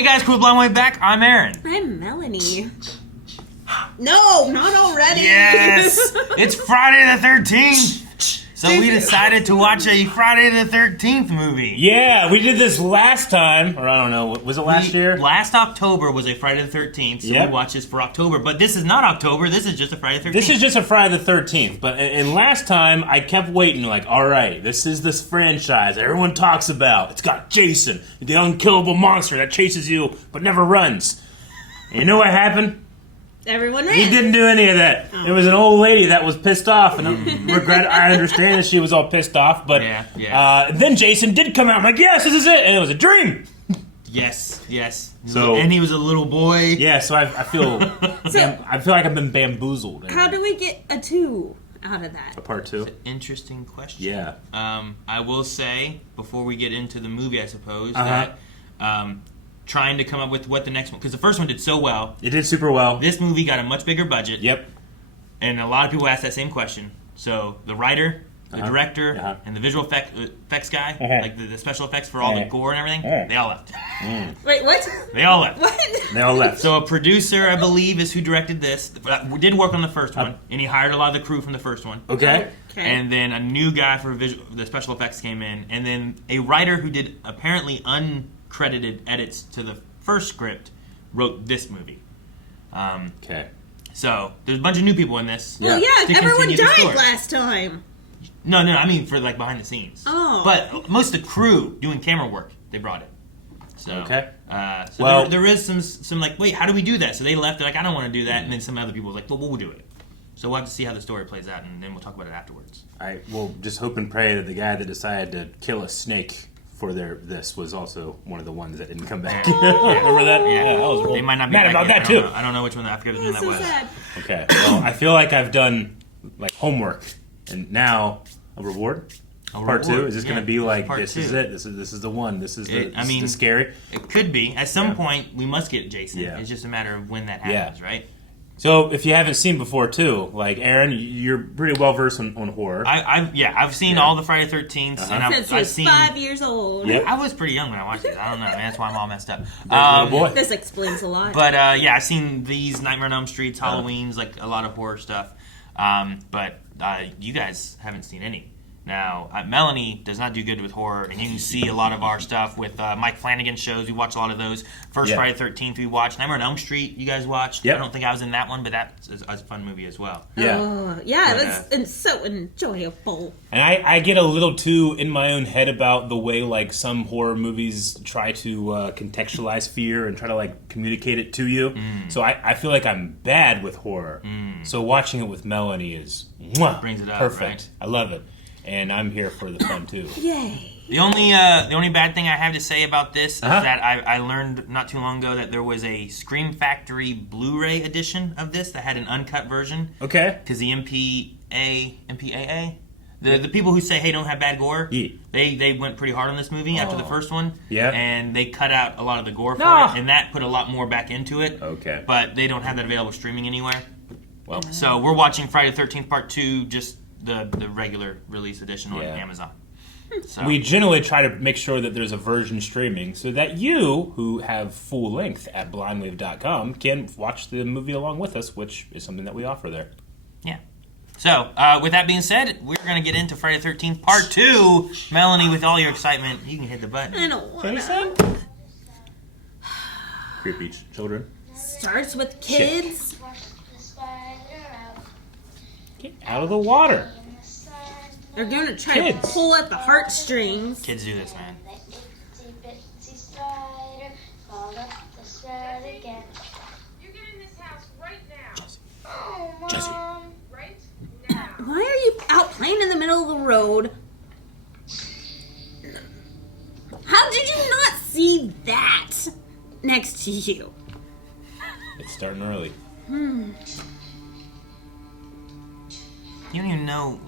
Hey guys, cool blind way back. I'm Aaron. I'm Melanie. No, not already. Yes, it's Friday the 13th. So we decided to watch a Friday the 13th movie. Yeah, we did this last time, or I don't know, was it last year? Last October was a Friday the 13th, so we watched this for October. But this is not October, this is just a Friday the 13th. This is just a Friday the 13th, but and last time I kept waiting, like, alright, this is this franchise that everyone talks about. It's got Jason, the unkillable monster that chases you but never runs. And you know what happened? Everyone ran. He didn't do any of that. It was an old lady that was pissed off, and I understand that she was all pissed off, but then Jason did come out. I'm like, yes, this is it, and it was a dream. Yes. So, and he was a little boy. Yeah, so I feel like I've been bamboozled. How do we get a 2 out of that? A part 2? That's an interesting question. Yeah. I will say, before we get into the movie, I suppose, that trying to come up with what the next one, because the first one did so well. It did super well. This movie got a much bigger budget. Yep. And a lot of people asked that same question. So the writer, the director, and the visual effects guy, like the special effects for all the gore and everything, they all left. Wait, what? They all left. What? They all left. So a producer, I believe, is who directed this. We did work on the first one, and he hired a lot of the crew from the first one. Okay. And then a new guy for the special effects came in, and then a writer who did apparently uncredited edits to the first script wrote this movie. Okay. So there's a bunch of new people in this. Well, yeah, everyone died last time. No, I mean for like behind the scenes. Oh. But most of the crew doing camera work, they brought it. So, okay. So there is some like, wait, how do we do that? So they left. They're like, I don't want to do that. And then some other people were like, well, we'll do it. So we'll have to see how the story plays out, and then we'll talk about it afterwards. I will just hope and pray that the guy that decided to kill a snake for this was also one of the ones that didn't come back. Remember that? Yeah, that was they might not be mad about that too. I don't know which one. I forget which one that was. Sad. Okay. Well, I feel like I've done like homework, and now a reward. Part 2 is this going to be like this is it? This is the one. This is the scary. It could be. At some point, we must get Jason. Yeah. It's just a matter of when that happens, right? So, if you haven't seen before, too, like, Aaron, you're pretty well-versed on horror. I've seen all the Friday 13th. And Since he was 5 years old. Yep. I was pretty young when I watched it. I don't know, man. That's why I'm all messed up. Boy. This explains a lot. But, I've seen these Nightmare on Elm Streets, Halloween's, like, a lot of horror stuff. But you guys haven't seen any. Now, Melanie does not do good with horror, and you can see a lot of our stuff with Mike Flanagan's shows. We watch a lot of those. First Friday the 13th we watched. Nightmare on Elm Street you guys watched. I don't think I was in that one, but that's a fun movie as well. It was so enjoyable. And I get a little too in my own head about the way, like, some horror movies try to contextualize fear and try to, like, communicate it to you. So I feel like I'm bad with horror. So watching it with Melanie is brings it up, perfect. right? I love it. And I'm here for the fun, too. Yay. The only bad thing I have to say about this is that I learned not too long ago that there was a Scream Factory Blu-ray edition of this that had an uncut version. Okay. Because the MPAA, the people who say, hey, don't have bad gore, they went pretty hard on this movie after the first one. Yeah. And they cut out a lot of the gore for it, and that put a lot more back into it. Okay. But they don't have that available streaming anywhere. Well. So we're watching Friday the 13th Part 2, just the regular release edition on Amazon. So. We generally try to make sure that there's a version streaming so that you, who have full length at blindwave.com, can watch the movie along with us, which is something that we offer there. Yeah. So, with that being said, we're going to get into Friday the 13th Part 2. Melanie, with all your excitement, you can hit the button. I don't want to. Creepy children. Starts with kids. Get out of the water. They're going to try to pull at the heartstrings. Kids do this, man. You get in this house right now. Oh, Jesse. Right now. Why are you out playing in the middle of the road? How did you not see that next to you? It's starting early. You don't even know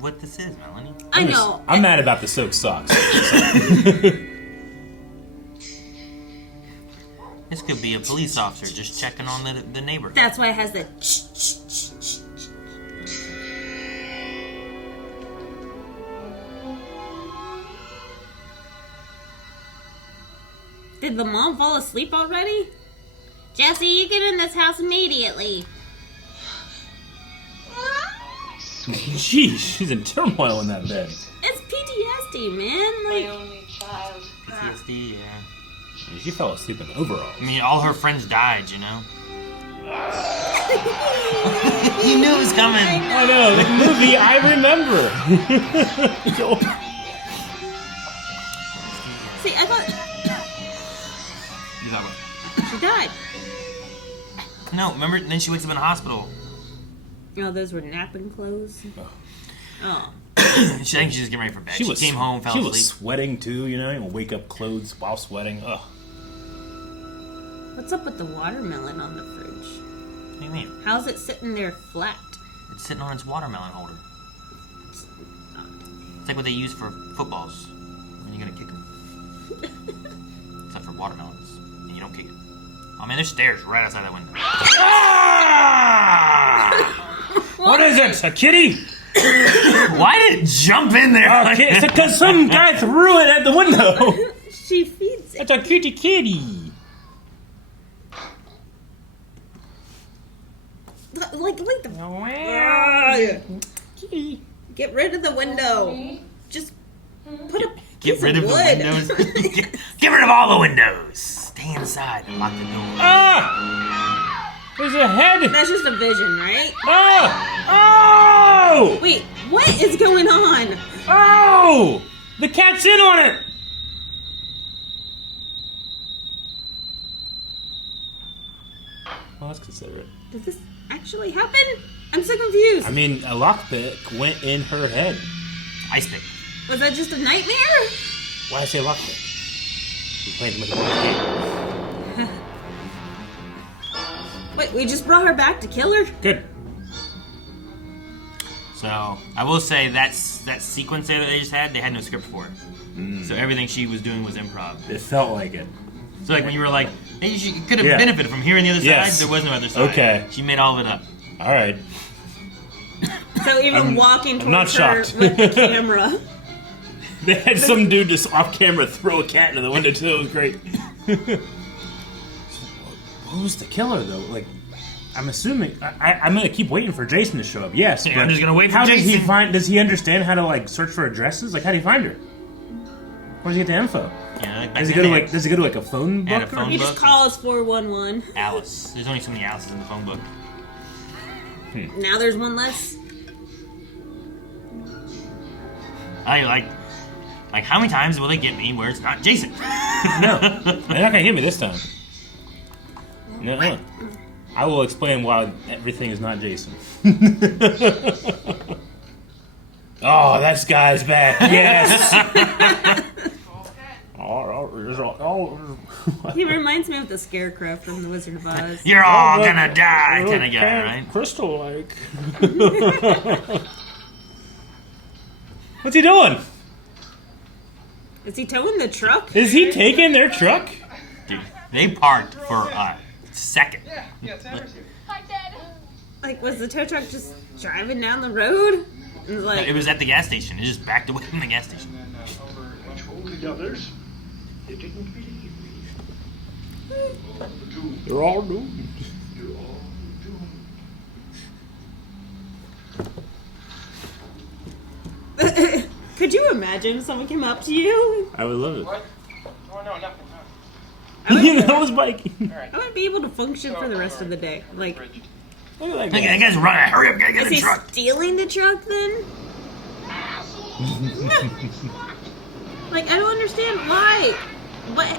what this is, Melanie. I know. I'm mad about the silk socks. This could be a police officer just checking on the neighborhood. That's why it has the Did the mom fall asleep already? Jesse, you get in this house immediately. Jeez, she's in turmoil in that bed. It's PTSD, man. My Like, only child. PTSD, yeah. She fell asleep in overalls. I mean, all her friends died, you know? You knew it was coming. I know, the movie I remember. see, I thought You thought what? she died. No, remember? Then she wakes up in the hospital. Oh, those were napping clothes. Oh. She thinks she's just getting ready for bed. She came home, fell She asleep. was sweating too, you know, wake up clothes while sweating. Ugh. What's up with the watermelon on the fridge? What do you mean? How's it sitting there flat? It's sitting on its watermelon holder. It's like what they use for footballs when you're gonna kick them. Except for watermelons, and you don't kick it. I mean, there's stairs right outside that window. Ah! What is it? A kitty? Why did it jump in there? It's because some guy threw it at the window. She feeds it. It's a kitty kitty. Like, wait the. Get rid of the window. Just put a Get piece rid of the wood. windows. Get rid of all the windows. Stay inside and lock the door. Ah! There's a head. That's just a vision, right? Oh! Oh! Wait, what is going on? Oh! The cat's in on it. Well, let's consider it. Did this actually happen? I'm so confused. I mean, a lockpick went in her head. Ice pick. Was that just a nightmare? Why I say lockpick? We played with a game. Wait, we just brought her back to kill her? Good. So I will say that sequence there that they just had, they had no script for it. So everything she was doing was improv. It felt like it. So like when you were like, hey, she could have Yeah. benefited from hearing the other Yes. side. There was no other side. Okay. She made all of it up. All right. So even I'm walking not towards her shocked. with the camera. They had some dude just off camera throw a cat into the window too. It was great. What was the killer though? Like, I'm assuming I'm gonna keep waiting for Jason to show up. Yes, Yeah, but I'm just gonna wait for how does he Jason. find? Does he understand how to like search for addresses? Like, how do you find her? Where does he get the info? Yeah, like Does he back go to then, like? Does he go to like a phone Had a book? or- phone You just book. call us 411. Alice. There's only so many Alice's in the phone book. Now there's one less. I like how many times will they get me where it's not Jason? No, they're not gonna get me this time. No, I will explain why everything is not Jason. Oh, that guy's back. Yes. He reminds me of the Scarecrow from The Wizard of Oz. You're all gonna die, kind of guy, right? Crystal like. What's he doing? Is he towing the truck? Is he taking their truck? Dude, they parked for a second. Yeah, Tanner's here. Hi, Dad. Like, was the tow truck just driving down the road? And was like, It was at the gas station. It just backed away from the gas station. And over I told the others, they didn't believe me. All doomed. They're all doomed. You're all doomed. could you imagine if someone came up to you? I would love it. What? Oh, no, nothing. That was Mike. I wouldn't be able to function for the rest of the day. Like, Fridge. Look at that Look, guy. that guy's running. Hurry up, gotta get is in the he truck. stealing the truck then? Like, I don't understand why. What?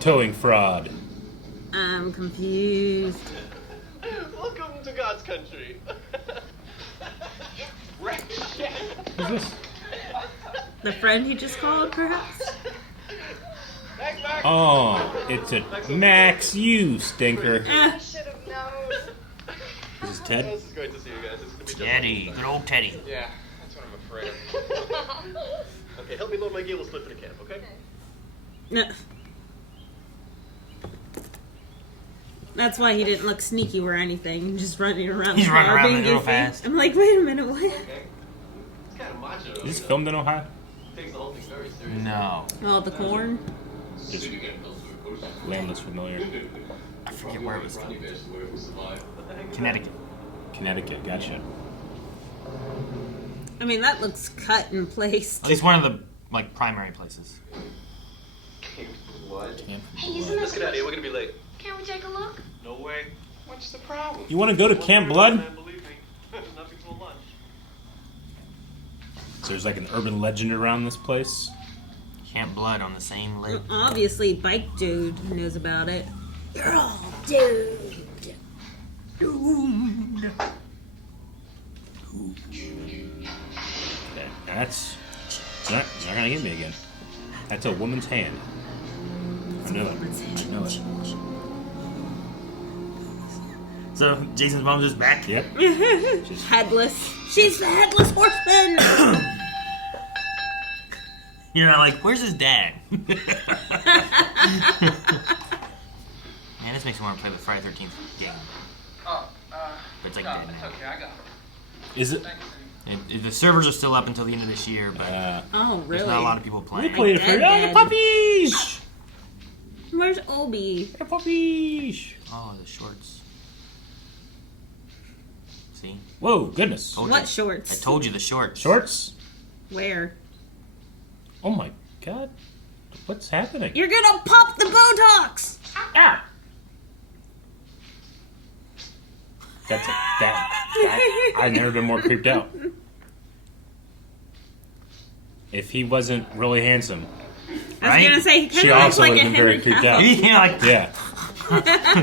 Towing fraud. I'm confused. Welcome to God's country. Who's this? The friend he just called, perhaps? Max. Oh, it's a Max, you stinker. Eh, Should have known. This is Ted. This is great to see you guys. It's gonna be just Teddy, good old Teddy. Yeah, that's what I'm afraid of. Okay, help me load my gable slip in the camp, okay? no. That's why he didn't look sneaky or anything, just running around He's the running car around being real goofy. fast. I'm like, wait a minute, what? Okay. It's kind of macho. Is this filmed in Ohio? Takes the whole thing very seriously. No. Oh, the corn? Just land looks familiar. I forget where it was from. Connecticut. Connecticut, gotcha. I mean, that looks cut and placed. At least one of the like primary places. What? Hey, isn't Let's this... get out of here. We're gonna be late. Can we take a look? No way. What's the problem? You want to go to Camp Blood? Man, believe me. Nothing till lunch. So there's like an urban legend around this place. Camp Blood on the same lake. Obviously, Bike Dude knows about it. You're all dude. Doomed. Okay, that's it's not gonna get me again. That's a woman's hand. I know it. I know it. So Jason's mom's just back. Yep. Headless. She's the headless horseman. You're not like, where's his dad? Man, this makes me want to play the Friday 13th game. Oh, But it's like no, dead it's now. okay, I got it. Is it? Thanks. The servers are still up until the end of this year, but Oh, really? there's not a lot of people We playing. played it for Dead. the puppies. Where's Obi? The puppies. Oh, the shorts. See? Whoa, goodness. Told What you. shorts? I told you the shorts. Shorts. Where? Oh my god. What's happening? You're gonna pop the Botox! Ah. I've never been more creeped out. If he wasn't really handsome, I was Right? gonna say, he she kind of looks also like would a have been very Henry creeped Cavill. out. Yeah, like Yeah.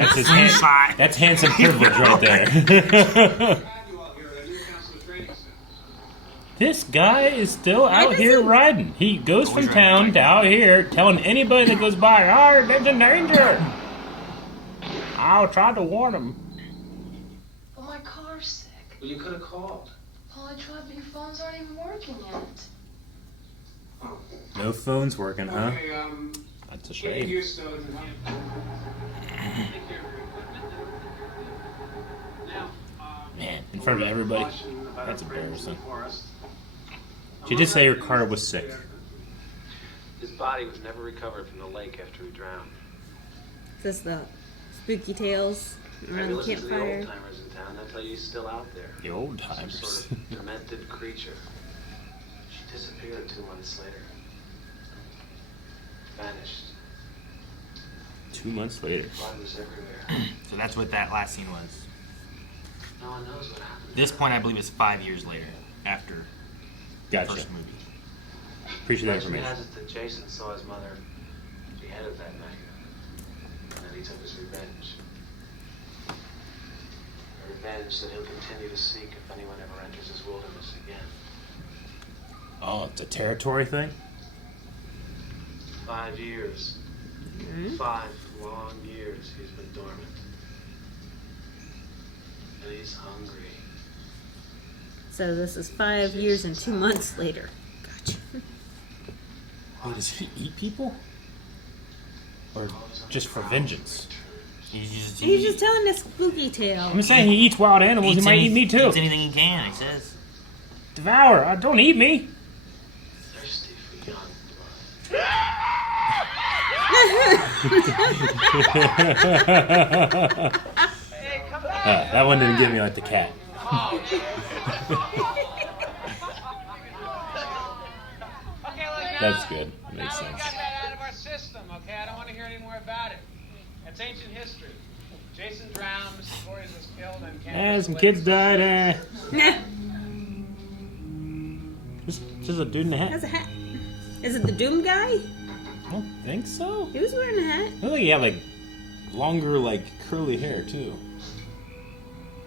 That's his hand, slingshot. that's handsome privilege right there. Glad you all here at a new counselor training center. This guy is still out does here he- riding. He goes from Always town riding. to out here telling anybody that goes by, "Oh, there's a danger." I'll try to warn him. Well, my car's sick. Well, you could have called. Well, I tried, but your phones aren't even working yet. Oh. No phone's working, huh? Okay, That's a get shame. used to it. Take care of your equipment. Now, Man, in front of everybody. caution about That's our friends in the embarrassing. forest. She did say her car was sick. His body was never recovered from the lake after he drowned. This is the spooky tales Have around you the listened to the campfire. old timers in town? They'll tell you he's still out there. The old Some timers. sort of demented creature. She disappeared 2 months later. Vanished. 2 months later. Blood was everywhere. So that's what that last scene was. No one knows what happened. This point, I believe, is 5 years later after the Gotcha. first movie. Appreciate that Legend information. has it that Jason saw his mother beheaded that night. And then he took his revenge. A revenge that he'll continue to seek if anyone ever enters his wilderness again. Oh, it's a territory thing? 5 years. 5 long years he's been dormant. And he's hungry. So this is 5 years and 2 months later. Gotcha. Wait, does he eat people? Or just for vengeance? He's just telling a spooky tale. I'm saying he eats wild animals. He might eat me too. Eats anything he can, he says. Devour. Don't eat me. Thirsty for young blood. That one didn't get me like the cat. That's good. That makes Now we sense. got that out of our system, okay? I don't want to hear any more about it. It's ancient history. Jason drowned, Mrs. Voorhees was killed, and Some kids died. Nah, Just a dude in a hat. that's a hat. Is it the Doom guy? I don't think so. He was wearing a hat. I think he had like longer, like curly hair too.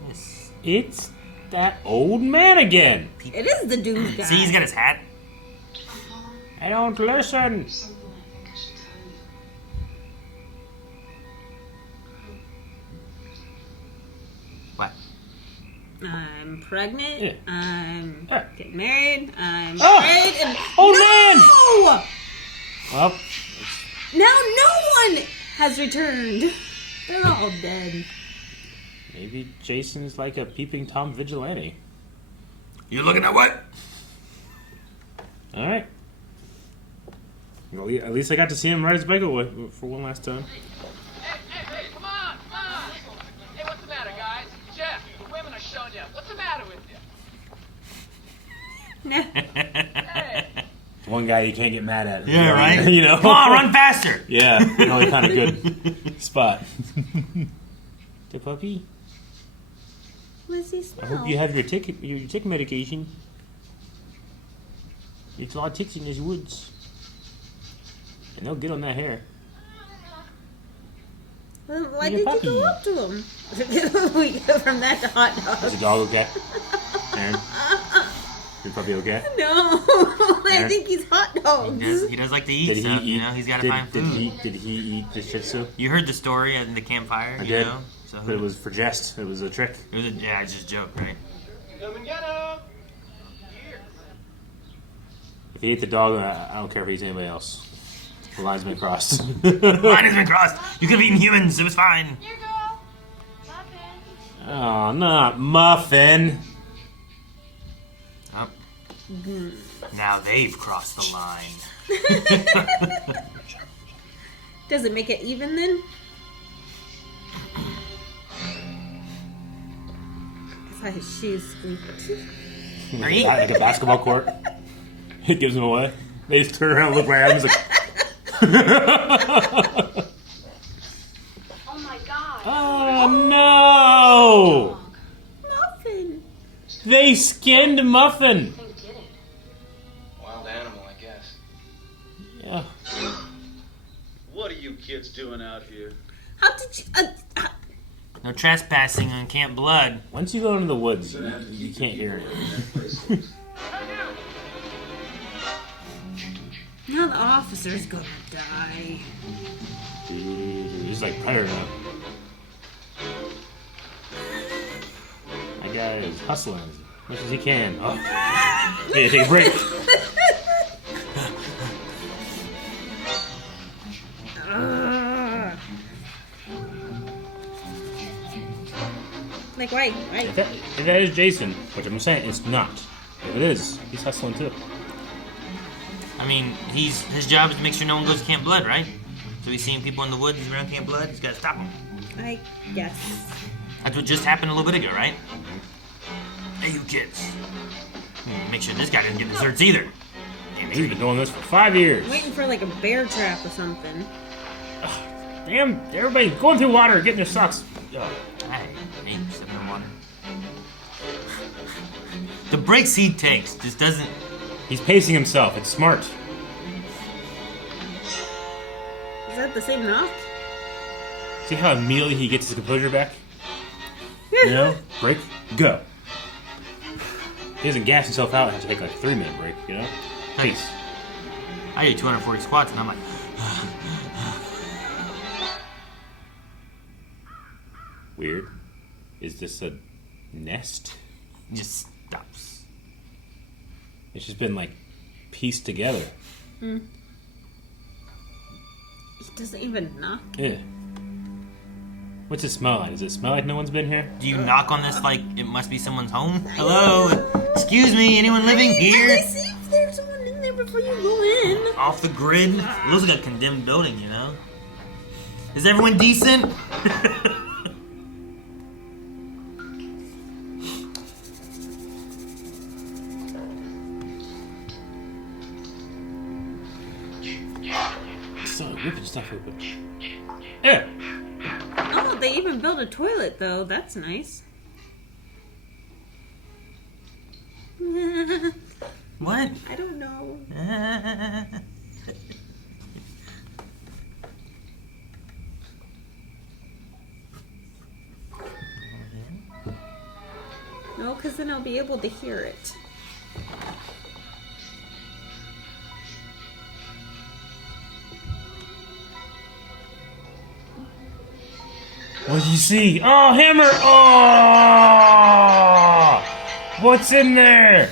Yes. It's that old man again. It is the Doom guy. See, he's got his hat. I don't listen. Something I think I should tell you. What? I'm pregnant. Yeah. I'm Ah. getting married. I'm Ah. married. And Old no! Well, Now no one has returned. They're all dead. maybe Jason's like a peeping Tom vigilante. You looking at what? All right. Well, at least I got to see him ride his bike away for one last time. Hey, come on! Hey, what's the matter, guys? Jeff, the women are showing you. What's the matter with you? No. Hey! One guy you can't get mad at. Yeah, right? You know? Come on, run faster! Yeah, really kind of good spot. The puppy. What does he I smell? hope you have your tick medication. There's a lot of ticks in these woods. And they'll get on that hair. Well, why He's a did you go puppy. up to him? We go from that to hot Is dog. the dog okay? Aaron? Your puppy okay? No, I Aaron? think he's hot dogs. He does like to eat Did he stuff, eat? you know? He's got to find food. Did he eat the shih tzu? You heard the story in the campfire, I you did. know? So But it was for jest. It was a trick. it's just a joke, right? Come and get him! Here. If he ate the dog, I don't care if he eats anybody else. The line's been crossed. Line has been crossed. You could have eaten humans. It was fine. Here, girl. Muffin. Oh, not Muffin. Oh. Now they've crossed the line. Does it make it even then? I saw his shoes squeaked. Like a basketball court. It gives him away. They just turn around and look right at him. He's like, Oh my god. oh no! Muffin. They skinned Muffin. I think did it. Wild animal, I guess. Yeah. What are you kids doing out here? How did you? No trespassing on Camp Blood. Once you go into the woods, you can't hear it. Now the officer's gonna die. He's like Predator now. That guy is hustling as much as he can. Oh. Hey, take a break. Like, right. If that is Jason, which I'm saying it's not. If it is, he's hustling too. I mean, his job is to make sure no one goes to Camp Blood, right? So he's seeing people in the woods around Camp Blood. He's got to stop them. I guess. That's what just happened a little bit ago, right? Hey, you kids. Make sure this guy doesn't get desserts either. He's been doing this for 5 years. Waiting for like a bear trap or something. Damn, everybody's going through water, getting their socks. Oh. I hate stepping in water. The breaks he takes just doesn't. He's pacing himself. It's smart. Is that the same knock? See how immediately he gets his composure back? You know? Break, go. He doesn't gas himself out and have to take like a 3-minute break, you know? Peace. I do 240 squats and I'm like, Weird. Is this a nest? just stops. It's just been like pieced together. He doesn't even knock. Yeah. What's it smell like? Does it smell like no one's been here? Do you knock on this like it must be someone's home? Hello? Excuse me, anyone living At here? least see if there's someone in there before you go in. Off the grid? It looks like a condemned building, you know? Is everyone decent? So ripping stuff open. Yeah. Oh, they even built a toilet though. That's nice. What? I don't know. No, because then I'll be able to hear it. What do you see? Oh, hammer! Oh! What's in there?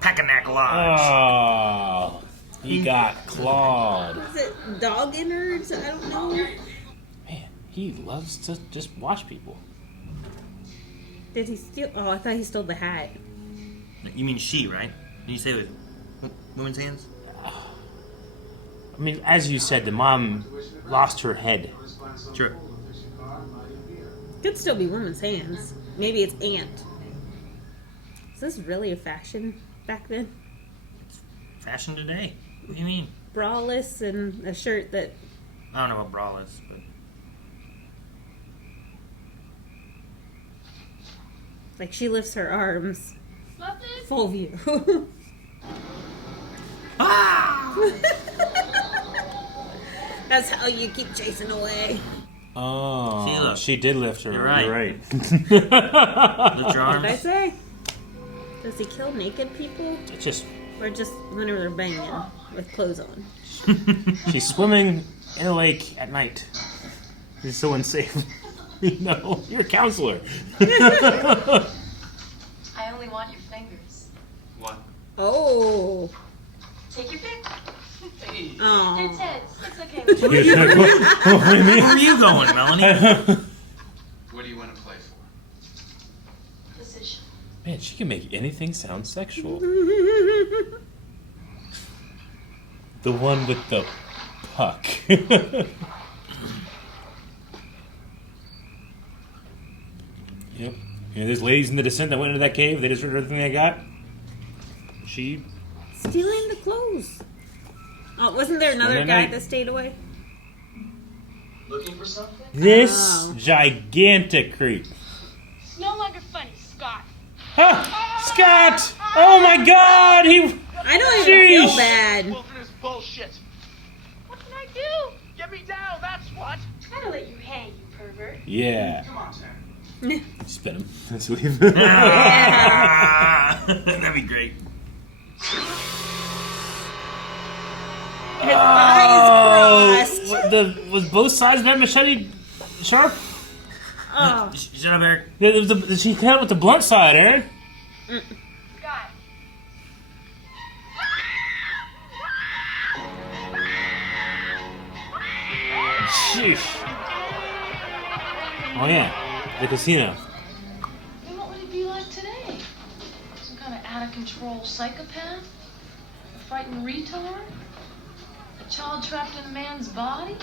Packanack Lodge. Oh, he got clawed. Is it dog innards? I don't know. Man, he loves to just watch people. Did he steal? Oh, I thought he stole the hat. You mean she, right? Did you say with women's hands? I mean, as you said, the mom lost her head. True. Could still be woman's hands. Maybe it's aunt. Is this really a fashion back then? Fashion today. What do you mean? Braless and a shirt that... I don't know what bra is, but... Like, she lifts her arms. Muffin? Full view. That's how you keep Jason away. Oh, See, look. she did lift her. You're right. Lift Lift your arms. What did I say? Does he kill naked people? It's just Or just whenever they're banging with clothes on? she's swimming in a lake at night. It's so unsafe. No, you're a counselor. I only want your fingers. What? Oh. Take your pick. Oh. It's heads. It's okay. Where are you going, Melanie? What do you want to play for? Position. Man, she can make anything sound sexual. The one with the puck. Yep. You know, there's ladies in the descent that went into that cave. They just ripped everything they got. She. Stealing the clothes. Oh, wasn't there another Sunday guy night. that stayed away? Looking for something? This Oh. gigantic creep. It's no longer funny, Scott. Huh! Scott! Oh my God! He. I don't even feel Sheesh. bad. Wolfing is bullshit. What can I do? Get me down, that's what. Try to let you hang, you pervert. Yeah. Come on, Sam. Spin him. That's what he. That'd be great. His eyes crossed. Was both sides of that machete sharp? Oh. Shut up, Eric. Yeah, she cut it with the blunt side, Aaron. Scott. Sheesh. Oh yeah, the casino. And what would it be like today? Some kind of out-of-control psychopath? A frightened retard? A child trapped in a man's body?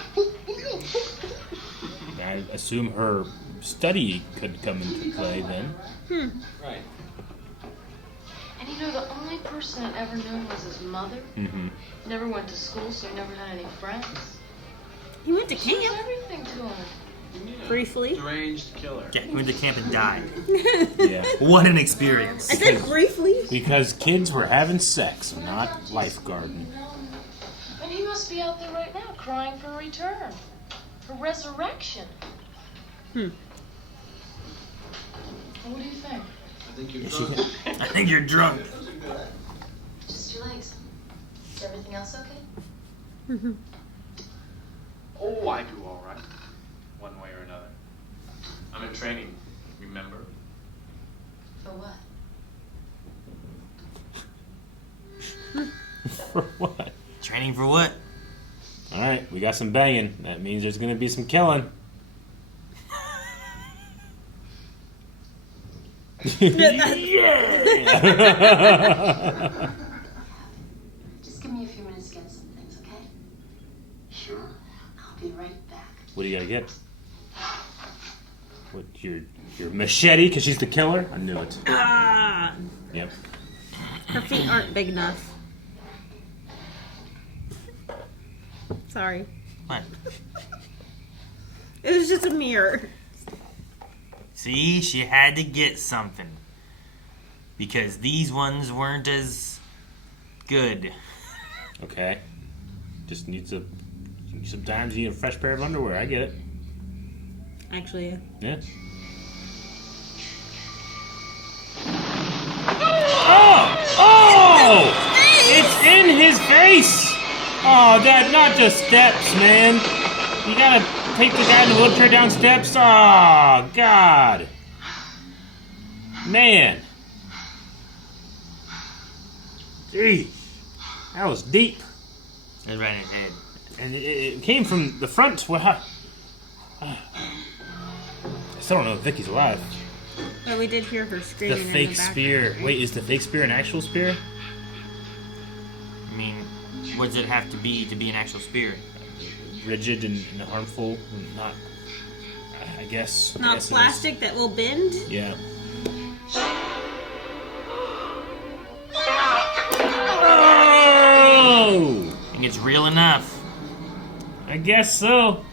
I assume her study could come into play then. Right. And you know, the only person I'd ever known was his mother. Mm-hmm. Never went to school, so he never had any friends. He went to She was camp everything to him. briefly. Deranged killer. Yeah, he went to camp and died. Yeah, What an experience. I said briefly. because kids were having sex, not lifeguarding. And he must be out there right now crying for a return. For resurrection. What do you think? I think you're She drunk. can- I think you're drunk. Just your legs. Is everything else okay? Oh, I do all right. One way or another. I'm in training, remember? For what? For what? Training for what? All right, we got some banging. That means there's gonna be some killing. Just give me a few minutes to get some things, okay? Sure. I'll be right back. What do you gotta get? What, your machete? Because she's the killer? I knew it. Ah. Yep. Her feet aren't big enough. Sorry. What? It was just a mirror. See, she had to get something. Because these ones weren't as good. Okay. Just need to. Sometimes you need a fresh pair of underwear. I get it. Actually, Yeah. Oh! Oh! It's in his face! Oh, Dad, not just steps, man. You gotta take the guy in the wheelchair down steps? Oh, God. Man. Gee. That was deep. It's right in his head. And it came from the front. I still don't know if Vicky's alive. but we did hear her The screaming in fake the back. spear. Wait, is the fake spear an actual spear? I mean, what does it have to be an actual spirit? Rigid and harmful, not. I guess. Not plastic that will bend? Yeah. Oh! And it's real enough. I guess so.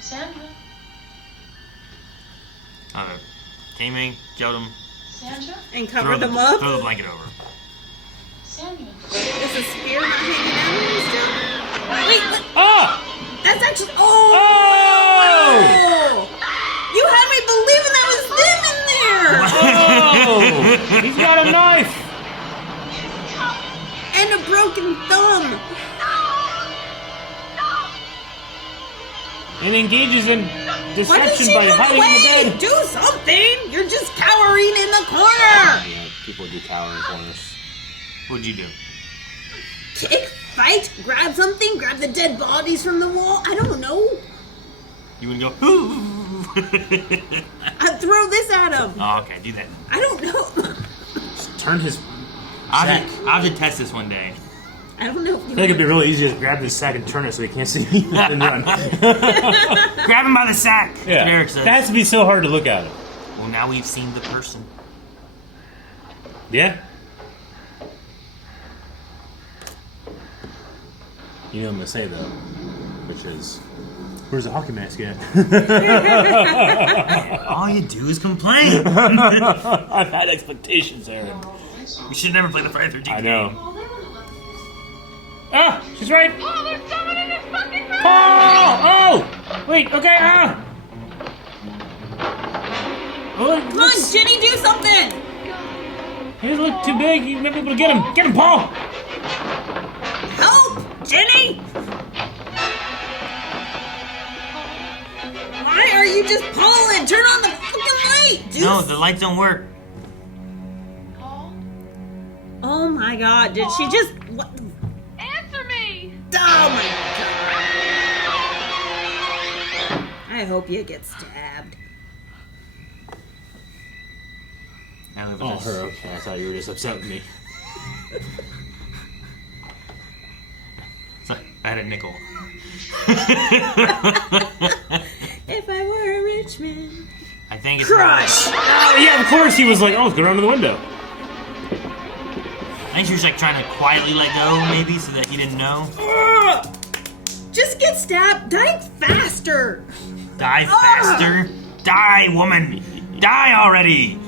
Sandra? Came in, killed him, Sandra? And cover them up? throw the blanket over. Sandra? Is the spear not hanging out of me still? Wait, what? Ah! That's actually. Oh! Oh! You had me believing that was them in there! Oh! He's got a knife! And a broken thumb! And engages in Why did deception she by run hiding in the away? bed. Do something! You're just cowering in the corner! Yeah, people do cower in corners. What'd you do? Kick, fight, grab something, grab the dead bodies from the wall. I don't know. You would go, ooh. I'd throw this at him. Oh, okay, do that. I don't know. Just turn his I'll sack. have to test this one day. I don't know. I think it'd be really easy to grab his sack and turn it so he can't see me and run. Grab him by the sack. Yeah. What Eric says. That has to be so hard to look at. Well, now we've seen the person. Yeah. You know what I'm gonna say though, which is, where's the hockey mask at? All you do is complain. I've had expectations, Aaron. You should never play the Friday 13th. I know. Ah, she's right. Oh, there's someone in this fucking room! Oh! Wait, okay, Oh, Come on, Jenny, do something! he doesn't look too big. You might be able to get him. Get him, Paul! Help! Jenny! Why are you just pulling? Turn on the fucking light! No, the lights don't work. Paul? Oh my god, did she just... What? Answer me! Oh my god. I hope you get stabbed. I live with Oh, this. her. Okay, I thought you were just upset with me. So, I had a nickel. If I were a rich man. I think it's Crush! Oh, yeah, of course he was like, oh, let's go around to the window. I think she was like trying to quietly let go, maybe, so that he didn't know. Ugh! Just get stabbed. Die faster. Die faster. Die, woman. Die already.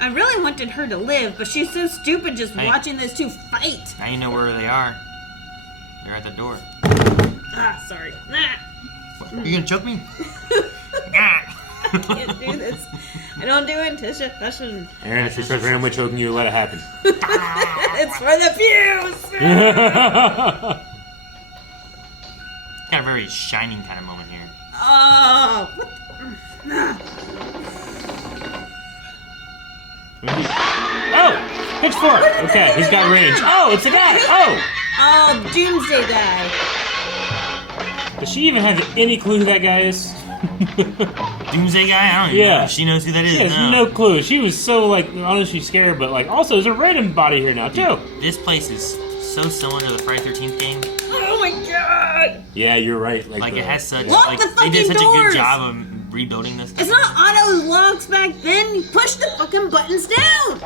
I really wanted her to live, but she's so stupid just Hey. watching those two fight. Now you know where they are. They're at the door. Ah, sorry. Ah, You gonna choke me? Ah. I can't do this. I don't do anticipation. Aaron, if she starts randomly choking you, let it happen. It's for the fuse. Got a very shining kind of moment here. Oh, what the... Ah. Oh! Pitchfork! Okay, he's got range. Oh, it's a guy! Oh! Oh, Doomsday guy. Does she even have any clue who that guy is? Doomsday guy? I don't even know Yeah. if she knows who that is. She has no clue. She was so, like, honestly scared, but, like, also there's a random body here now, too. This place is so similar to the Friday 13th game. Oh my god. Yeah, you're right. Like, it has such... Lock like, the they did fucking such a doors. good job of rebuilding this stuff. It's not auto locks back then. You push the fucking buttons down.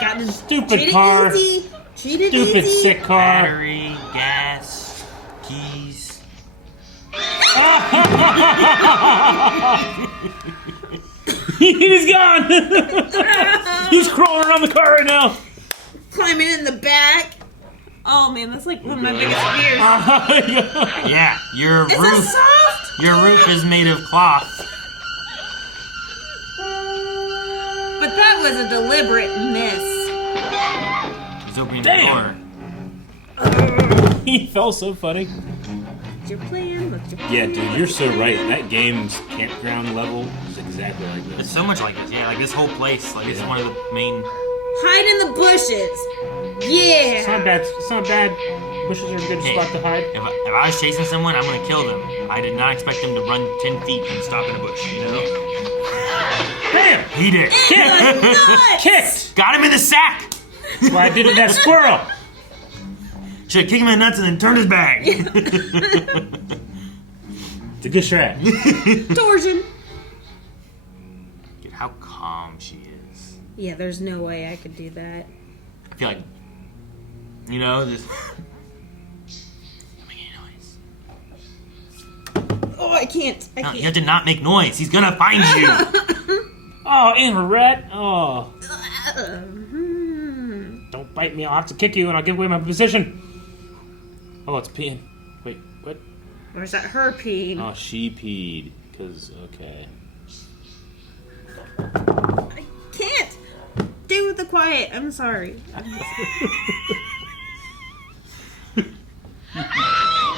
Got to Stupid treat car. it easy. Treat it Stupid easy. sick car. Battery, gas, keys. He's gone! He's crawling around the car right now. Climbing in the back. Oh man, that's like one of my biggest fears. Yeah, your Is it roof. soft? Your roof is made of cloth. But that was a deliberate miss. He's opening Damn. the door. He felt so funny. What's your plan? What's your plan? Yeah, dude, you're so right. That game's campground level is exactly like It's this. so much like this. Yeah, like this whole place. Like it's one of the main. Hide in the bushes. It's Yeah. not bad. It's not bad. bushes are a good spot to hide. If I was chasing someone, I'm gonna kill them. I did not expect them to run 10 feet and stop in a bush, you know? Bam! He did. Kicked! Got him in the sack! That's why I did with that squirrel. Should've kicked him in the nuts and then turned his back. It's a good strat. Torsion. Dude, how calm she is. Yeah, there's no way I could do that. I feel like, you know, just... Don't make any noise. Oh, I can't. I No, can't. you have to not make noise. He's gonna find you. Oh, in her rat. Oh. Hmm. Don't bite me. I'll have to kick you and I'll give away my position. Oh, it's peeing. Wait, what? Or is that her peeing? Oh, she peed. Because, okay. I can't. Do the quiet. I'm sorry.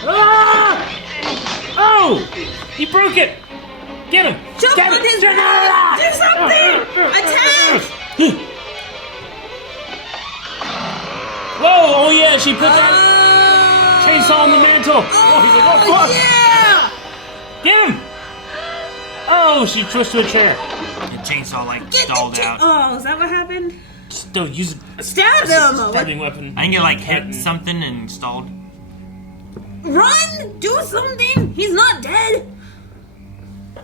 Ah! Oh! He broke it! Get him! Jump Get on him! his Get him! back! Do something! Attack! Whoa! Oh yeah, she put that chainsaw on the mantle. Oh, he's like, oh fuck! Yeah! Get him! Oh, she twisted a chair. The chainsaw, like, Get stalled the out. Oh, is that what happened? Just don't use a Stab him! stabbing weapon. I can get, like, Button. hit something and stalled. Run! Do something! He's not dead!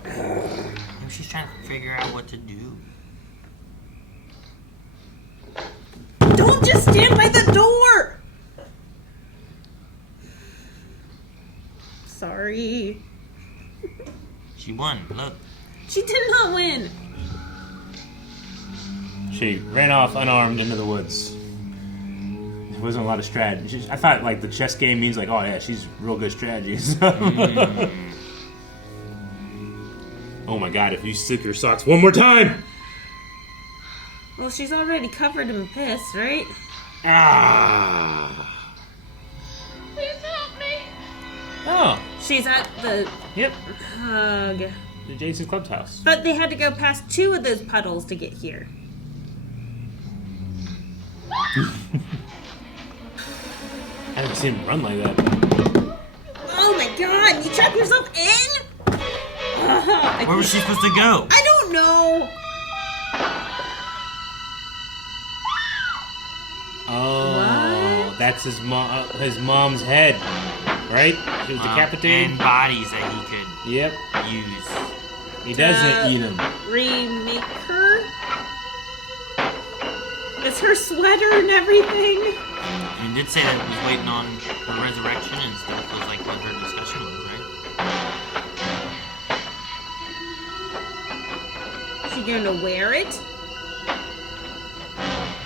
Maybe she's trying to figure out what to do. Don't just stand by the door! Sorry. She won. Look. She did not win. She ran off unarmed into the woods. There wasn't a lot of strategy. I thought like the chess game means like, oh yeah, she's real good strategies. Oh my god, if you stick your socks one more time! Well, she's already covered in piss, right? Ah! Please help me. Oh, She's at the yep. hug. The Jason's clubhouse. But they had to go past 2 of those puddles to get here. I haven't seen him run like that. Oh my god, you trap yourself in? Where was she supposed to go? I don't know. Oh, that's his mom's head, right? She was decapitated. And bodies that he could Yep. use. He doesn't eat them. Remake her? It's her sweater and everything. And it did say that it was waiting on her resurrection and stuff was like what her discussion was, right? She gonna wear it?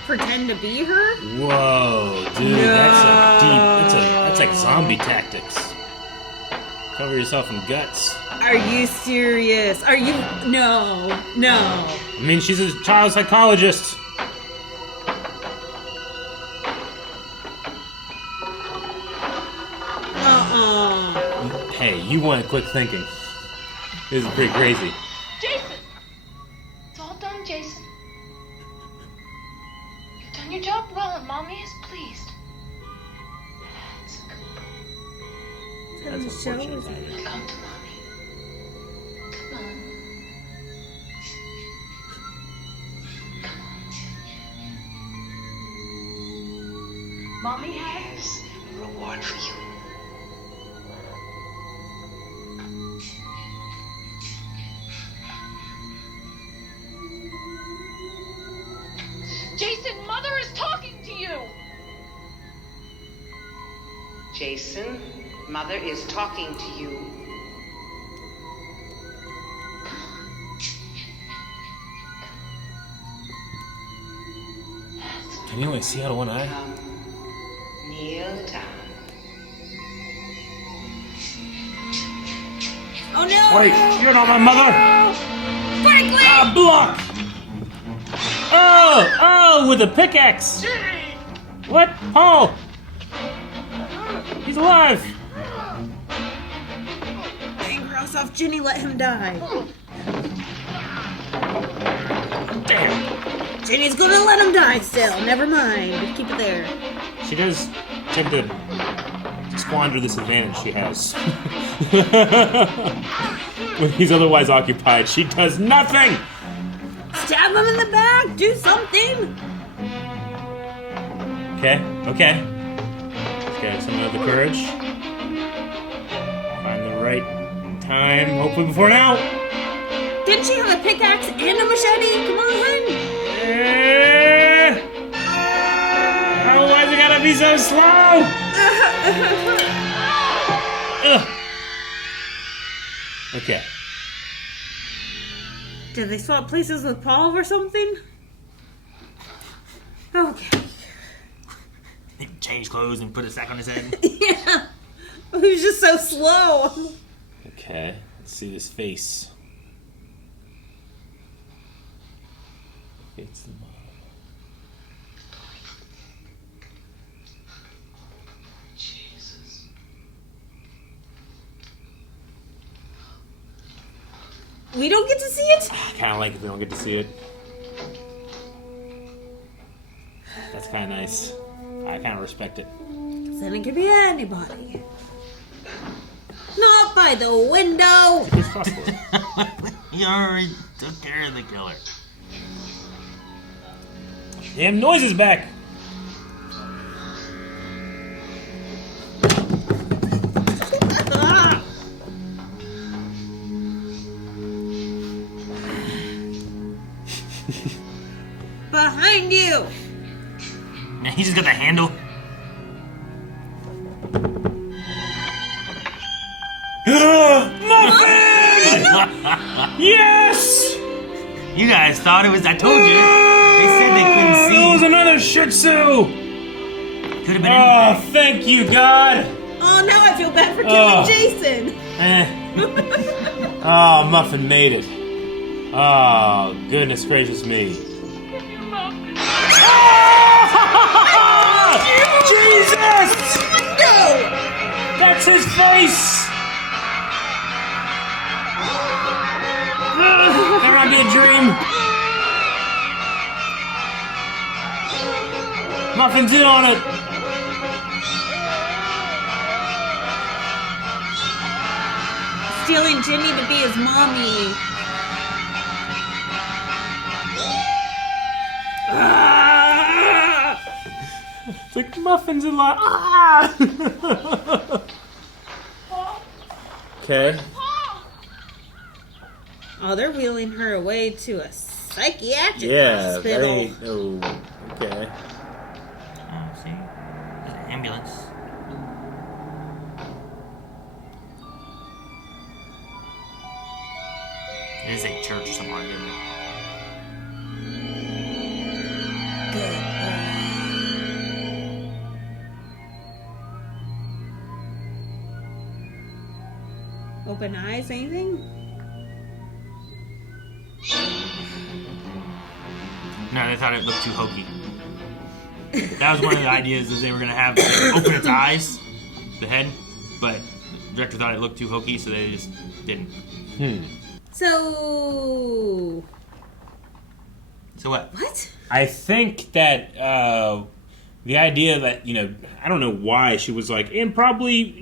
Pretend to be her? Whoa, dude, that's a deep. That's like zombie tactics. Cover yourself in guts. Are you serious? Are you? No. I mean, she's a child psychologist. Hey, you want quick thinking. This is pretty crazy. Jason! It's all done, Jason. You've done your job well, and Mommy is pleased. That's good. That's unfortunate. Come to Mommy. Come on. Mommy has A reward for you. Jason, Mother is talking to you! Jason, Mother is talking to you. Can you only see out of one eye? Come, kneel down. Oh no! Wait, you're not my mother! Quickly! Ah, block! Oh, with a pickaxe! What? Paul! He's alive! Dang, cross off Ginny, let him die. Damn! Ginny's gonna let him die still. Never mind. Keep it there. She does tend to squander this advantage she has. When he's otherwise occupied, she does nothing! Stab him in the back! Do something! Okay. Summon up the courage. Find the right time, hopefully before now. Didn't she have a pickaxe and a machete? Come on! Why is it gotta be so slow? Okay. Did they swap places with Paul or something? Okay. He changed clothes and put a sack on his head. Yeah. He was just so slow. Okay. Let's see this face. It's the mom. Jesus. We don't get to see it? I kind of like it. We don't get to see it. That's kind of nice. I kind of respect it. Then it could be anybody. Not by the window! It's possible. He already took care of the killer. Damn noise is back. Ah! Behind you! Now he just got the handle. Muffin! Yes! You guys thought it was. I told you. They said they couldn't It was see. another Shih Tzu. Could have been Oh, anything. thank you, God. Oh, now I feel bad for killing Jason! Oh, Muffin made it. Oh, goodness gracious me. Jesus! No! That's his face! That might be a dream. Muffin's in on it. Stealing Jimmy to be his mommy. It's like Muffin's in line. Ah! Okay. Oh, they're wheeling her away to a psychiatric Yeah, hospital. very. Oh, okay. Oh, see? There's an ambulance. It is a church or something like that. Open eyes, anything? No, they thought it looked too hokey. That was one of the ideas, is they were going to have it open its eyes, the head, but the director thought it looked too hokey, so they just didn't. So... So what? What? I think that the idea that, I don't know why she was like, and probably,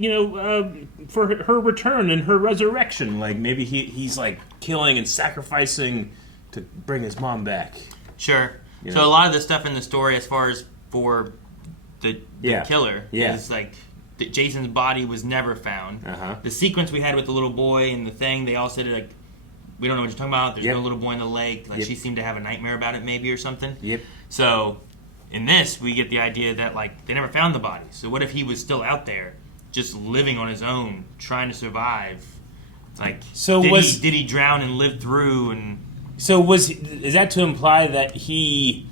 for her return and her resurrection, like maybe he's like killing and sacrificing to bring his mom back. Sure. You So know? a lot of the stuff in the story, as far as for the killer, is like Jason's body was never found. Uh-huh. The sequence we had with the little boy and the thing, they all said like, we don't know what you're talking about. There's Yep. no little boy in the lake. Like Yep. she seemed to have a nightmare about it, maybe, or something. Yep. So in this, we get the idea that like they never found the body. So what if he was still out there, just living on his own, trying to survive? Like, So did he drown and live through? And So is that to imply that he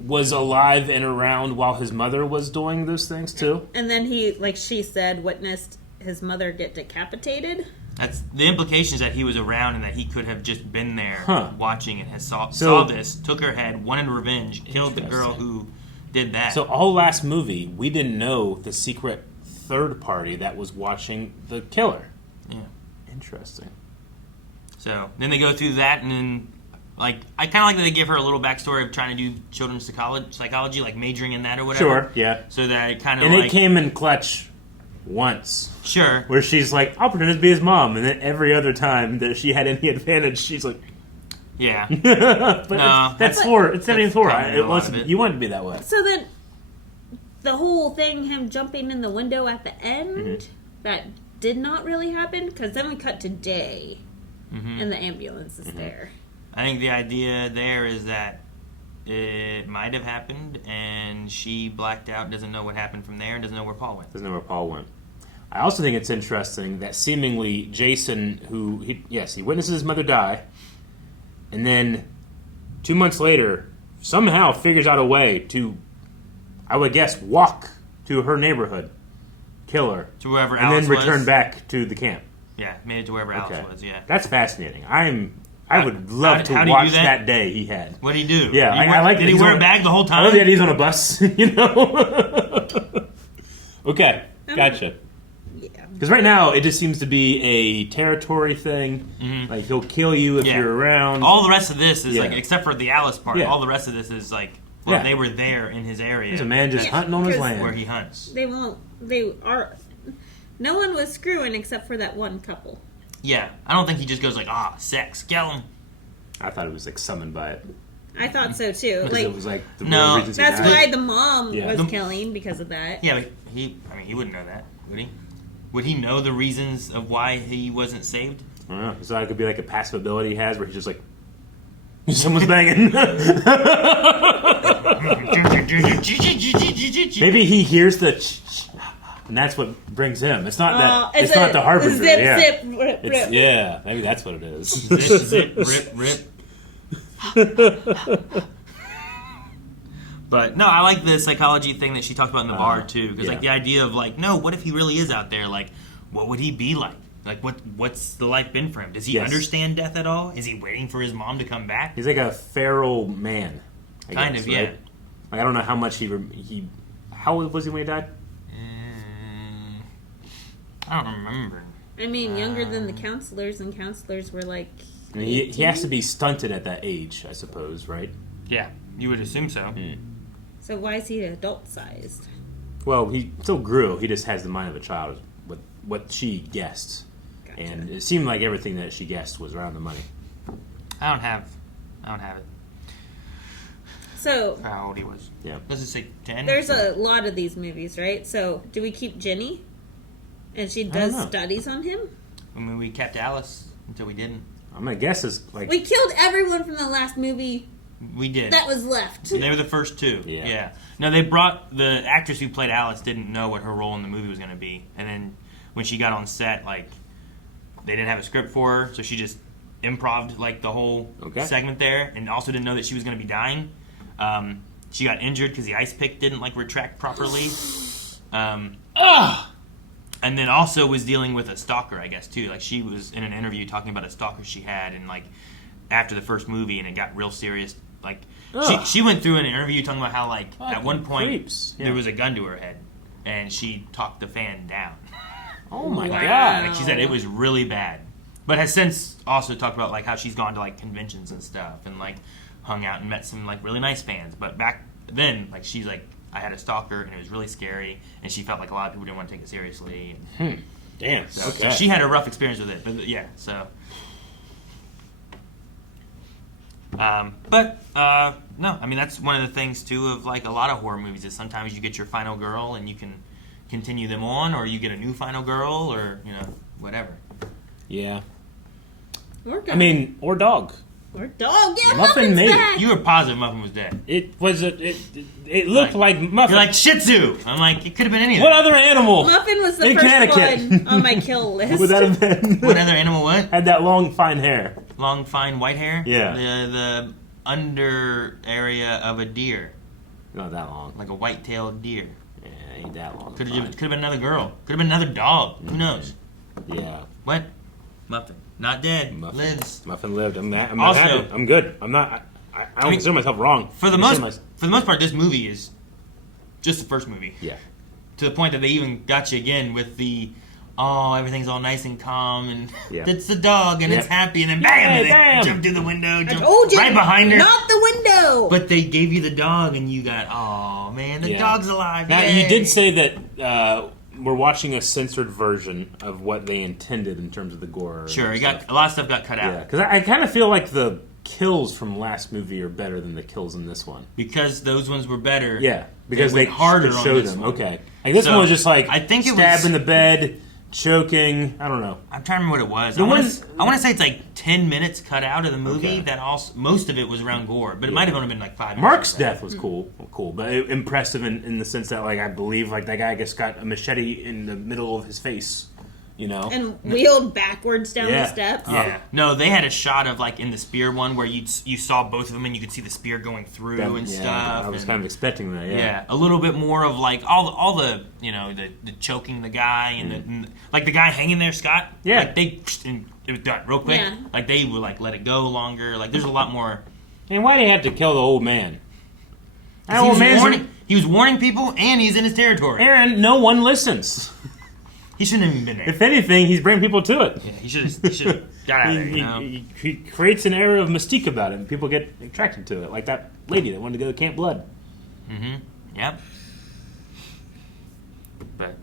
was alive and around while his mother was doing those things too? And then he, like she said, witnessed his mother get decapitated? that's the implication, is that he was around and that he could have just been there watching and has saw this, took her head, wanted revenge, killed the girl who did that. So all last movie, we didn't know the secret third party that was watching the killer. Yeah. Interesting. So then they go through that, and then like I kind of like that they give her a little backstory of trying to do children's psychology, like majoring in that or whatever. Sure, yeah. So that it kind of And like it came in clutch once. Sure. Where she's like, I'll pretend to be his mom. And then every other time that she had any advantage, she's like... Yeah. But No, that's horror. It's 70s horror. probably It a lot wasn't, of it. you wanted to be that way. So then, the whole thing, him jumping in the window at the end, that did not really happen? Because then we cut to day, and the ambulance is there. I think the idea there is that it might have happened, and she blacked out, doesn't know what happened from there, and doesn't know where Paul went. Doesn't know where Paul went. I also think it's interesting that seemingly Jason, he witnesses his mother die, and then 2 months later, somehow figures out a way to, I would guess, walk to her neighborhood, kill her, To wherever and Alice then return was. back to the camp. Yeah, made it to wherever Alice was, yeah. That's fascinating. I would love to how did he watch do that? that day he had. What'd he do? Yeah, I like that Did he he's wear on a bag the whole I love time? that he's on a bus, you know? Okay, gotcha. Yeah. Because right now, it just seems to be a territory thing. Like, he'll kill you if Yeah. you're around. All the rest of this is Yeah. like, except for the Alice part, Yeah. all the rest of this is like, well, Yeah. they were there in his area. There's a man just hunting on his because- land. Where he hunts. No one was screwing except for that one couple. Yeah, I don't think he just goes like, sex, kill him. I thought it was, like, summoned by it. I thought so too. Because Like, it was, like, the No. reasons he that's died. why the mom Yeah. was killing, because of that. Yeah, but he wouldn't know that, would he? Would he know the reasons of why he wasn't saved? I don't know. So it could be like a passive ability he has where he's just like, someone's banging. Maybe he hears the and that's what brings him. It's not that. It's not the harbinger. Zip, yeah. zip, rip, rip. Yeah, maybe that's what it is. Zip, zip, rip, rip. But no, I like the psychology thing that she talked about in the bar too, because like the idea of like, no, what if he really is out there? Like, what would he be like? Like, what's the life been for him? Does he understand death at all? Is he waiting for his mom to come back? He's like a feral man. I Kind guess, of, yeah. right? Like, I don't know how much he. How old was he when he died? I don't remember. I mean, younger than the counselors, and counselors were like. I mean, he has to be stunted at that age, I suppose, right? Yeah, you would assume so. So why is he adult sized? Well, he still grew. He just has the mind of a child. What she guessed, and it seemed like everything that she guessed was around the money. I don't have it. So How old he was? Yeah. Does it say 10? there's a lot of these movies, right? So do we keep Jenny, and she don't does know. studies on him? I mean, we kept Alice until we didn't. I'm gonna guess is like We killed everyone from the last movie We did. that was left. They were the first two. Yeah. No, they brought the actress who played Alice didn't know what her role in the movie was going to be, and then when she got on set, like they didn't have a script for her, so she just improv'd like the whole segment there, and also didn't know that she was going to be dying. She got injured because the ice pick didn't like retract properly. And then also was dealing with a stalker, I guess too. Like she was in an interview talking about a stalker she had, and like after the first movie, and it got real serious. Like she went through an interview talking about how like at one point there was a gun to her head, and she talked the fan down. Oh my Like, god! Like she said, it was really bad. But has since also talked about like how she's gone to like conventions and stuff, and like hung out and met some like really nice fans. But back then, like she's like, I had a stalker and it was really scary, and she felt like a lot of people didn't want to take it seriously. Damn. So she had a rough experience with it. But yeah, so. No, I mean that's one of the things too of like a lot of horror movies is sometimes you get your final girl and you can continue them on, or you get a new final girl, or whatever. Yeah. Or I mean, or dog. Or dog. Yeah, Muffin Muffin's made it. back. You were positive Muffin was dead. It was it looked like Muffin. You're like Shih Tzu. I'm like, it could have been anything. What other animal? Muffin was the In first Connecticut. one on my kill list. Would that have been? What other animal? What? Had that long, fine hair. Long, fine white hair. Yeah. The under area of a deer, Not that long. like a white-tailed deer. Yeah, ain't that long. Could Fine. have been another girl. Could have been another dog. Who knows? Yeah. What? Muffin. Not dead. Muffin. Lives. Muffin lived. I'm Also- happy. I'm good. I'm not. I don't mean, consider myself wrong. For the most part, this movie is just the first movie. Yeah. To the point that they even got you again with the, everything's all nice and calm, and it's the dog, and it's happy, and then bam, and they jump through the window, jump right behind her. Not the window. But they gave you the dog, and you got, oh man, the dog's alive. Now Yay. you did say that we're watching a censored version of what they intended in terms of the gore. Sure, and a lot of stuff got cut out. Yeah, because I kind of feel like the kills from last movie are better than the kills in this one. Because those ones were better. Yeah, because they they went harder to on show this them. one. Okay, like this So, one was just like I think it stabbed was- in the bed, choking. I don't know. I'm trying to remember what it was. The I want ones- to say it's like 10 minutes cut out of the movie. Okay. That also most of it was around gore, but it might have only been like 5 minutes. Mark's death was cool, but impressive in the sense that like I believe like that guy just got a machete in the middle of his face, you know. And wheeled backwards down Yeah. the steps. Yeah. No, they had a shot of like in the spear one where you saw both of them and you could see the spear going through and stuff. I was and- kind of expecting that. Yeah, a little bit more of like all the the choking the guy and like the guy hanging there, Scott. Yeah. like and it was done real quick. Yeah. Like they would like let it go longer. Like there's a lot more. And why do you have to kill the old man? That He old man's he was warning people and he's in his territory. Aaron, no one listens. He shouldn't have even been there. If anything, he's bringing people to it. Yeah, he should have got out of there. You know? He creates an air of mystique about it, and people get attracted to it. Like that lady that wanted to go to Camp Blood. Mm-hmm. Yep. But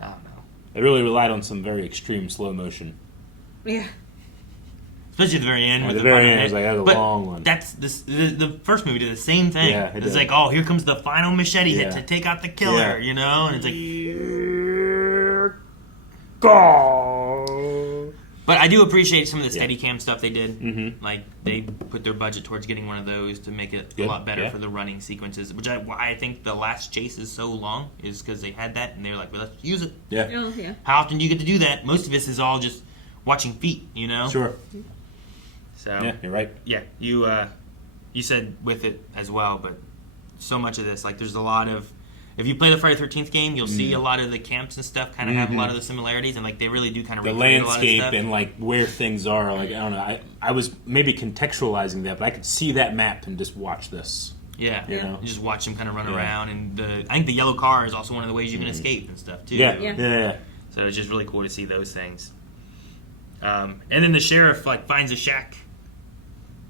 I don't know. They really relied on some very extreme slow motion. Yeah. Especially at the very end. Yeah, with the the very final end hit. was like, that was a But long one. That's the first movie did the same thing. Yeah, it it's did. like, oh, here comes the final machete hit Yeah. to take out the killer, Yeah. you know? And it's like, Go. but I do appreciate some of the Yeah. Steadicam stuff they did. Mhm. Like they put their budget towards getting one of those to make it Good. a lot better Yeah. for the running sequences. Why I think the last chase is so long is because they had that and they were like, well, let's use it. Yeah. Oh, yeah. How often do you get to do that? Most of this is all just watching feet, you know? Sure. So Yeah, you're right. yeah, you said with it as well, but so much of this, like there's a lot of, if you play the Friday the 13th game, you'll see a lot of the camps and stuff kind of have a lot of the similarities, and like they really do kind of The recreate a lot of landscape stuff. and like where things are. Like I don't know. I was maybe contextualizing that, but I could see that map and just watch this. Yeah, You know? you just watch them kind of run Yeah. around, and I think the yellow car is also one of the ways you can escape and stuff too. Yeah. Yeah. Yeah. So it's just really cool to see those things. And then the sheriff like finds a shack,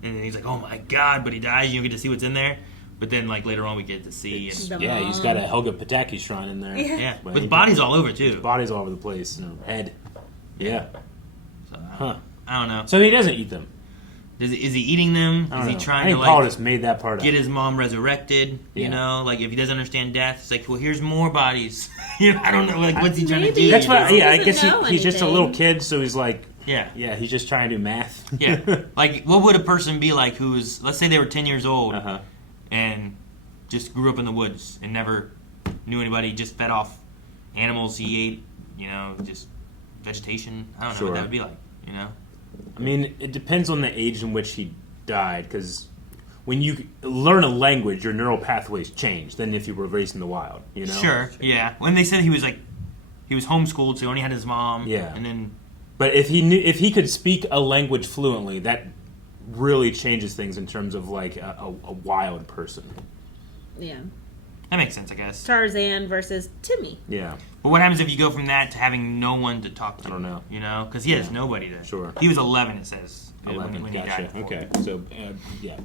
and then he's like, "Oh my god!" But he dies. You don't get to see what's in there. But then like later on, we get to see. And, The Yeah, he's got a Helga Pataki shrine in there. Yeah. yeah, But with he- bodies all over too. Bodies all over the place. And her head. Yeah. So, Huh. I don't know. So he doesn't eat them. Is he eating them? I Is don't he know. trying I think to Paul like just made that part get up. his mom resurrected? You Yeah. know, like if he doesn't understand death, it's like, well, here's more bodies. You know, I don't know. Like, what's he trying to Maybe. do? That's you know? why. Yeah, I He guess doesn't know he's just a anything. little kid, so he's like, Yeah. yeah, he's just trying to do math. Yeah. Like, what would a person be like who's, let's say they were 10 years old Uh huh. and just grew up in the woods and never knew anybody, just fed off animals he ate, you know, just vegetation. I don't know Sure. what that would be like, you know? I mean, it depends on the age in which he died, because when you learn a language, your neural pathways change than if you were raised in the wild. You know. Sure, yeah. When they said he was homeschooled, so he only had his mom. Yeah. And then, But if he could speak a language fluently, that really changes things in terms of like a wild person. Yeah. that makes sense, I guess. Tarzan versus Timmy. Yeah. But what happens if you go from that to having no one to talk to? I don't know. You know? Because he has Yeah. nobody to. Sure. He was 11, it says. 11. When he Gotcha. died. Okay. So yeah.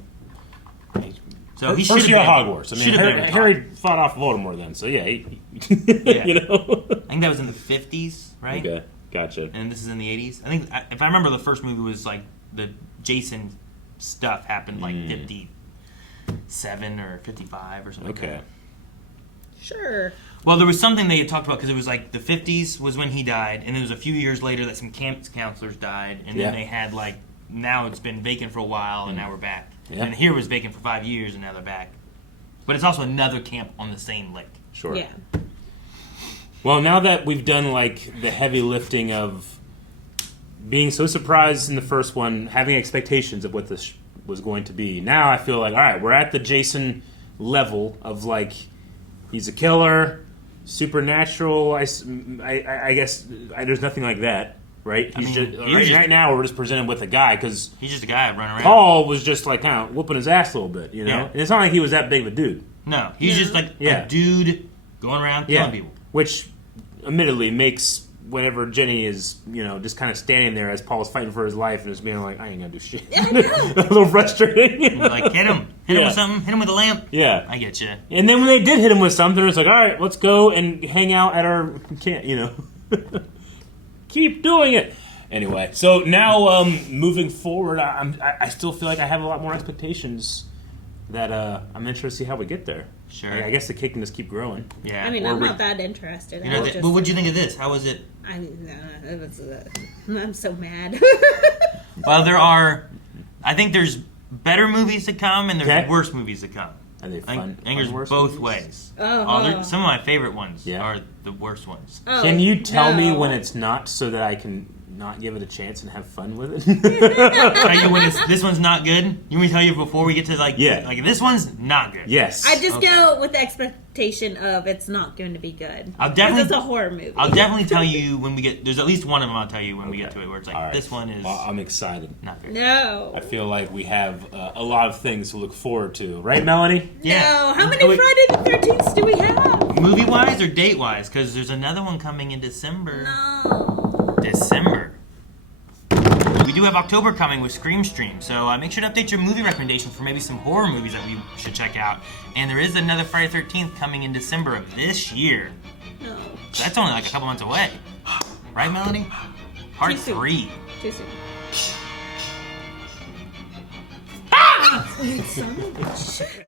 So he First should year have at been. Hogwarts. I mean, should have been able to Harry fought off Voldemort then, so yeah. Yeah. You know. talk. I think that was in the 50s, right? Okay. Gotcha. And this is in the 80s. I think, if I remember, the first movie was like the Jason stuff happened like 57 or 55 or something. Like Okay. that. Sure. Well, there was something they had talked about because it was like the 50s was when he died, and then it was a few years later that some camp counselors died, and Yeah. then they had like, now it's been vacant for a while, and now we're back. Yeah. And here it was vacant for 5 years, and now they're back. But it's also another camp on the same lake. Sure. Yeah. Well, now that we've done like the heavy lifting of being so surprised in the first one, having expectations of what this was going to be, now I feel like, all right, we're at the Jason level of like, he's a killer, supernatural. I guess there's nothing like that, right? I mean, Just, he was right, just- right now we're just presented with a guy because He's just a guy running around. Paul was just like kind of whooping his ass a little bit, you know. Yeah. And it's not like he was that big of a dude. No, he's just like Yeah. a dude going around killing people. Which, admittedly, makes whenever Jenny is, you know, just kind of standing there as Paul's fighting for his life and just being like, I ain't gonna do shit. I know. A little frustrating. Like, get him. Hit him Yeah. with something. Hit him with a lamp. Yeah. I get you. And then when they did hit him with something, it was like, all right, let's go and hang out at our keep doing it. Anyway, so now moving forward, I still feel like I have a lot more expectations that I'm interested to see how we get there. Sure. I guess the cake can just keep growing. Yeah. I mean, Or I'm we- not that interested. You know, I just, but what'd you think of this? How was it? I mean, it was. I'm so mad. Well, I think there's better movies to come and there's Okay. worse movies to come. Are they I fun? think there's worse both movies? ways. Oh. Some of my favorite ones Yeah. are the worst ones. Oh, Can you tell me no. when it's not so that I can not give it a chance and have fun with it? Tell you when this one's not good. You want me to tell you before we get to like this one's not good. Yes. I just go with the expectation of it's not going to be good. I'll definitely. 'Cause it's a horror movie. I'll definitely tell you when we get. There's at least one of them. I'll tell you when we get to it. Where it's like All right. this one is Well, I'm excited. not good. No. I feel like we have a lot of things to look forward to. Right, Melanie? Yeah. No. How many Oh, wait. Friday the 13th do we have? Movie wise or date wise? Because there's another one coming in December. No. December. We do have October coming with Scream Stream, so make sure to update your movie recommendations for maybe some horror movies that we should check out. And there is another Friday 13th coming in December of this year. No. So that's only like a couple months away. Right, Melanie? Part Too soon. 3. Too soon. Ah! You son of a bitch.